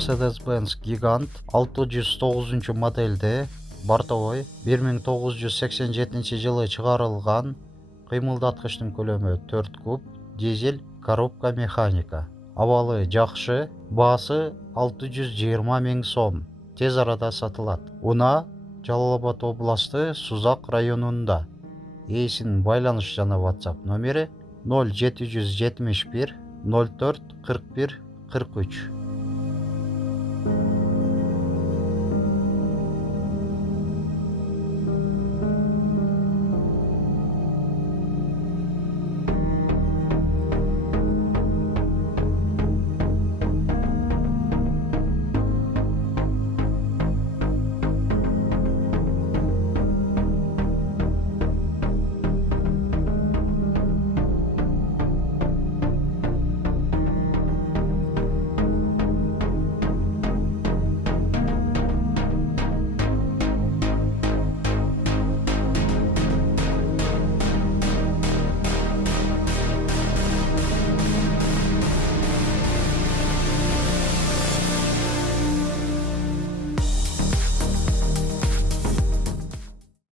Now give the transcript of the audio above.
Mercedes-Benz Gigant 609 модельде бортовой 1987 жылы чыгарылган, кыймылдаткычтын көлөмү 4 куб, дизель коробка механика. Абалы жакшы, баасы 620 000 сом. Тез арада сатылат. Уна Жалал Абад областы Сузак районунда. Ээсинин байланыш жана WhatsApp номери 0771 04 41 43.